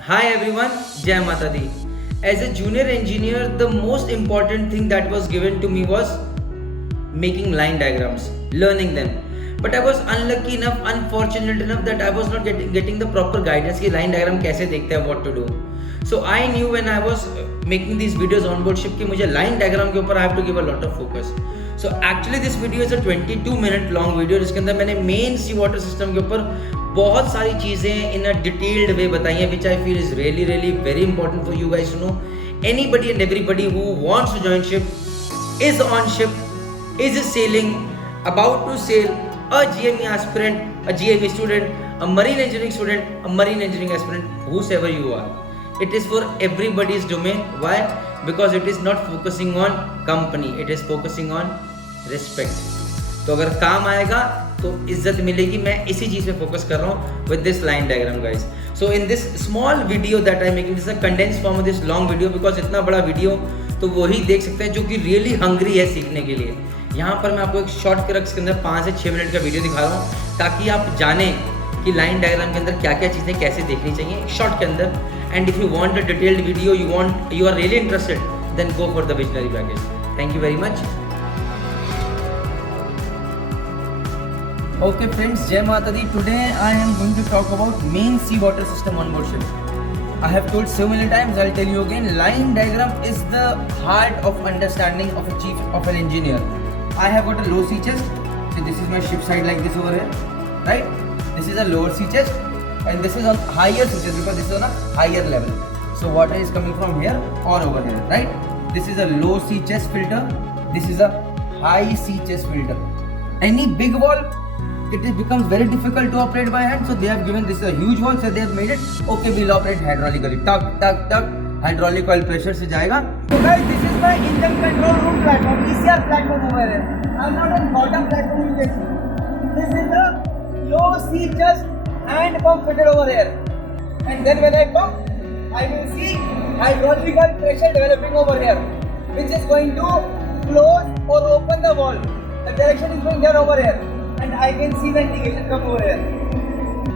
Hi everyone, Jai Mata Di. As a junior engineer, the most important thing that was given to me was making line diagrams, learning them. But I was unlucky enough, unfortunate enough that I was not getting the proper guidance कि line diagram कैसे देखते हैं, what to do. So I knew when I was making these videos on board ship कि मुझे line diagram के ऊपर I have to give a lot of focus. So actually this video is a 22-minute long video जिसके अंदर मैंने main sea water system के ऊपर बहुत सारी चीज़ें इन अ डिटेल्ड वे बताई हैं which I feel is really really very important for you guys to know. Anybody and everybody who wants to join ship, is on ship, is sailing, about to sail, a GME aspirant, a GME student, a marine engineering student, a marine engineering aspirant, whosoever you are. It is for everybody's domain. Why? Because it is not focusing on company, it is focusing on respect. तो अगर काम आएगा तो इज्जत मिलेगी. मैं इसी चीज़ पे फोकस कर रहा हूँ with this line diagram guys. So in this small video that I making this a condense form of this long video, because इतना बड़ा वीडियो तो वही देख सकते हैं जो कि रियली हंग्री है सीखने के लिए. यहाँ पर मैं आपको एक शॉर्ट क्रक्स के अंदर 5 से 6 मिनट का वीडियो दिखा रहा हूँ ताकि आप जानें कि लाइन डायग्राम के अंदर क्या क्या चीज़ें कैसे देखनी चाहिए शॉर्ट के अंदर. And if you want a detailed video, you are really interested, then go for the visionary package. Thank you very much. Okay friends, Jai Mata Di. Today I am going to talk about main sea water system on board ship. I have told so many times, I'll tell you again, line diagram is the heart of understanding of a chief of an engineer. I have got a low sea chest, so this is my ship side like this over here, right? This is a lower sea chest and this is a higher sea chest because this is on a higher level. So water is coming from here or over here, right? This is a low sea chest filter, this is a high sea chest filter. Any big wall, it becomes very difficult to operate by hand, so they have given this is a huge one, so they have made it okay, we'll operate hydraulically. Tuck tuck tuck, hydraulic oil pressure से जाएगा. So guys, this is my engine control room platform, ECR platform over here. I'm not on bottom platform, you can see. This is the low sea chest and pump fitted over here. And then when I pump, I will see hydraulic oil pressure developing over here, which is going to close or open the valve. The direction is going there over here. And I can see the indication come over here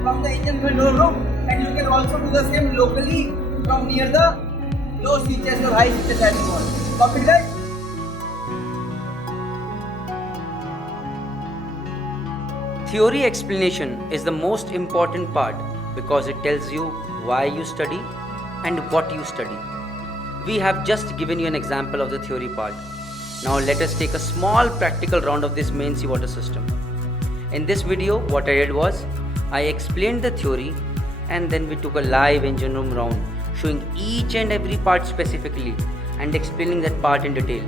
from the engine control room, and you can also do the same locally from near the low sea chest or high sea chest as you want. Copy that? Theory explanation is the most important part because it tells you why you study and what you study. We have just given you an example of the theory part. Now let us take a small practical round of this main sea water system. In this video, what I did was, I explained the theory and then we took a live engine room round, showing each and every part specifically and explaining that part in detail,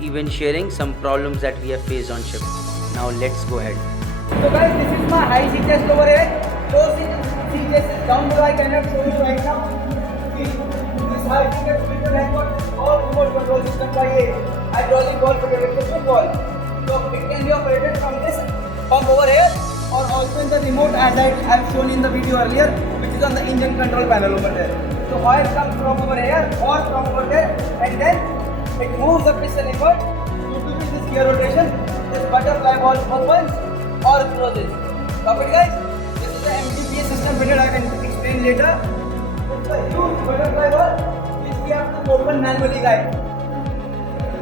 even sharing some problems that we have faced on ship. Now let's go ahead. So guys, this is my high sea chest over here. Low sea chest is down below, I cannot show you right now. This high sea chest filter has got all remote control system by a hydraulic valve for electric valve. So it can be operated from this pump over here or also in the remote as I have shown in the video earlier, which is on the engine control panel over there. So oil comes from over here or from over there, and then it moves the piston inward due to this gear rotation. This butterfly valve opens or closes. Copy guys? This is the MTPA system fitted. I can explain later. It's a huge butterfly valve which we have to open manually, guys.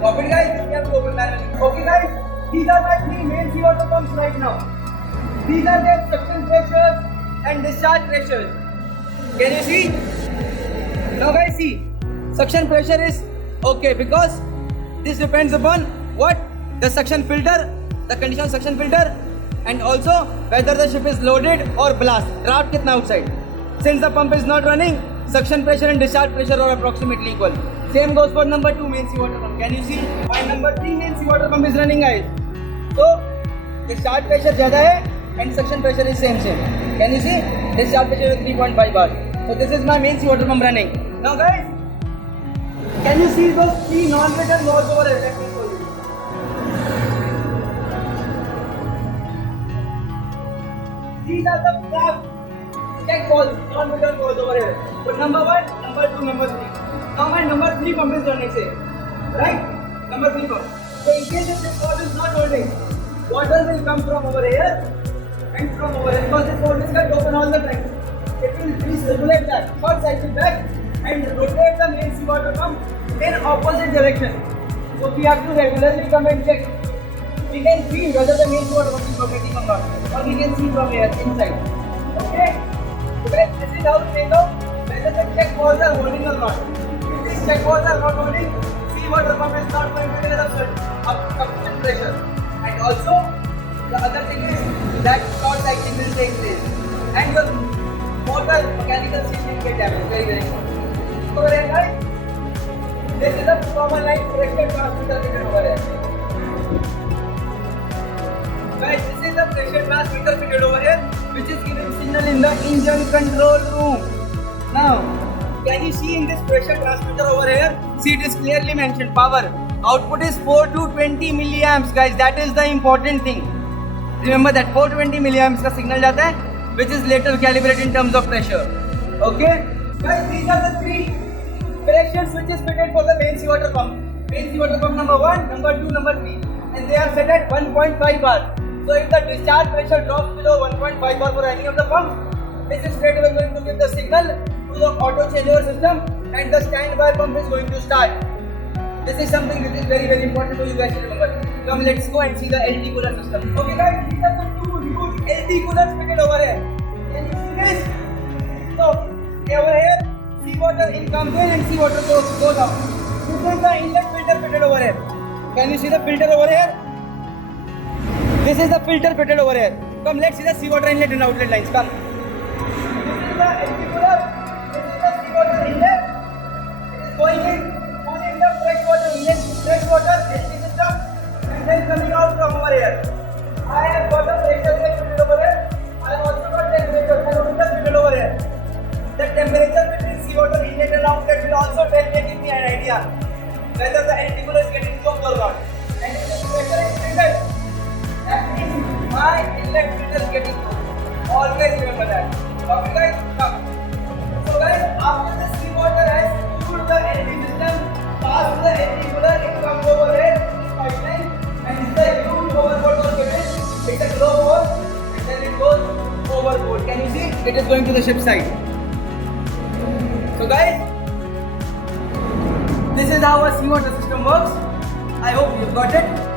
Copy guys? We have to open manually. Okay guys? These are my 3 main sea water pumps right now. These are their suction pressures and discharge pressures. Can you see? Now guys see, suction pressure is okay because this depends upon what? The suction filter, the condition of suction filter, and also whether the ship is loaded or blast, draft kitna outside. Since the pump is not running, suction pressure and discharge pressure are approximately equal. Same goes for number 2 main sea water pump. Can you see? My number 3 main sea water pump is running guys. So discharge pressure ज़्यादा है and suction pressure is same. Can you see? Discharge pressure is 3.5 bar. So this is my main sea water pump running. Now guys, can you see those 3 non-metal valves over here? Let me show you. These are the check valves, non-metal valves over here. So number 1, number 2, number 3. Now my number 3 pump is running, say, right? Number 3 pump. So in case if this valve is not holding, water will come from over here and from over here because this valve is kept open all the time. it will recirculate that short cycle back and rotate the main seawater pump in opposite direction. So we have to regularly come and check. We can see whether the main seawater pump is rotating or not, or we can see from here inside. Okay? So guys, this is how to take out whether the check valves are holding or not. If these check valves are not holding, seawater pump is not going to get enough sufficient pressure. And also, the other thing is that short cycling will take place. And your motor mechanical system will get damaged. Very, very important. Over here, guys, this is a common line pressure transmitter fitted over here. Guys, this is the pressure transmitter fitted over here, which is giving signal in the engine control room. Now, can you see in this pressure transmitter over here? See, it is clearly mentioned power. Output is 4 to 20 milliamps, guys. That is the important thing. Remember that 420 milliamps का signal जाता है, which is later calibrated in terms of pressure. Okay, guys, these are the three pressure switches fitted for the main seawater pump. Main seawater pump number 1, number 2, number 3, and they are set at 1.5 bar. So if the discharge pressure drops below 1.5 bar for any of the pumps, this is straight away going to give the signal to the auto changeover system, and the standby pump is going to start. This is something that is very, very important for you guys to remember. Come, let's go and see the LT cooler system. Okay guys, these are the two huge LT coolers fitted over here. Can you see this? So, over here, seawater in comes in and seawater goes out. This is the inlet filter fitted over here. Can you see the filter over here? This is the filter fitted over here. Come, let's see the seawater inlet and outlet lines. Come. This is the LT cooler. This is the seawater inlet. It is going in. The freshwater inlet, freshwater LT system, and then coming out from over here. I have got a pressure gauge fitted over here. I have also got temperature thermometer fitted over here. The temperature between seawater inlet and outlet will also give me an idea whether the LT cooler is getting choked or not. And if the pressure is filtered, that means my inlet filter is getting choked. Always remember that. Okay guys, come. So guys, after the seawater has cooled the LT system, past the LT cooler, it comes over here, this pipeline, and it's the huge overboard or given. It's a glow hole, and then it goes overboard. Can you see? It is going to the ship side. So guys, this is how a seawater system works. I hope you got it.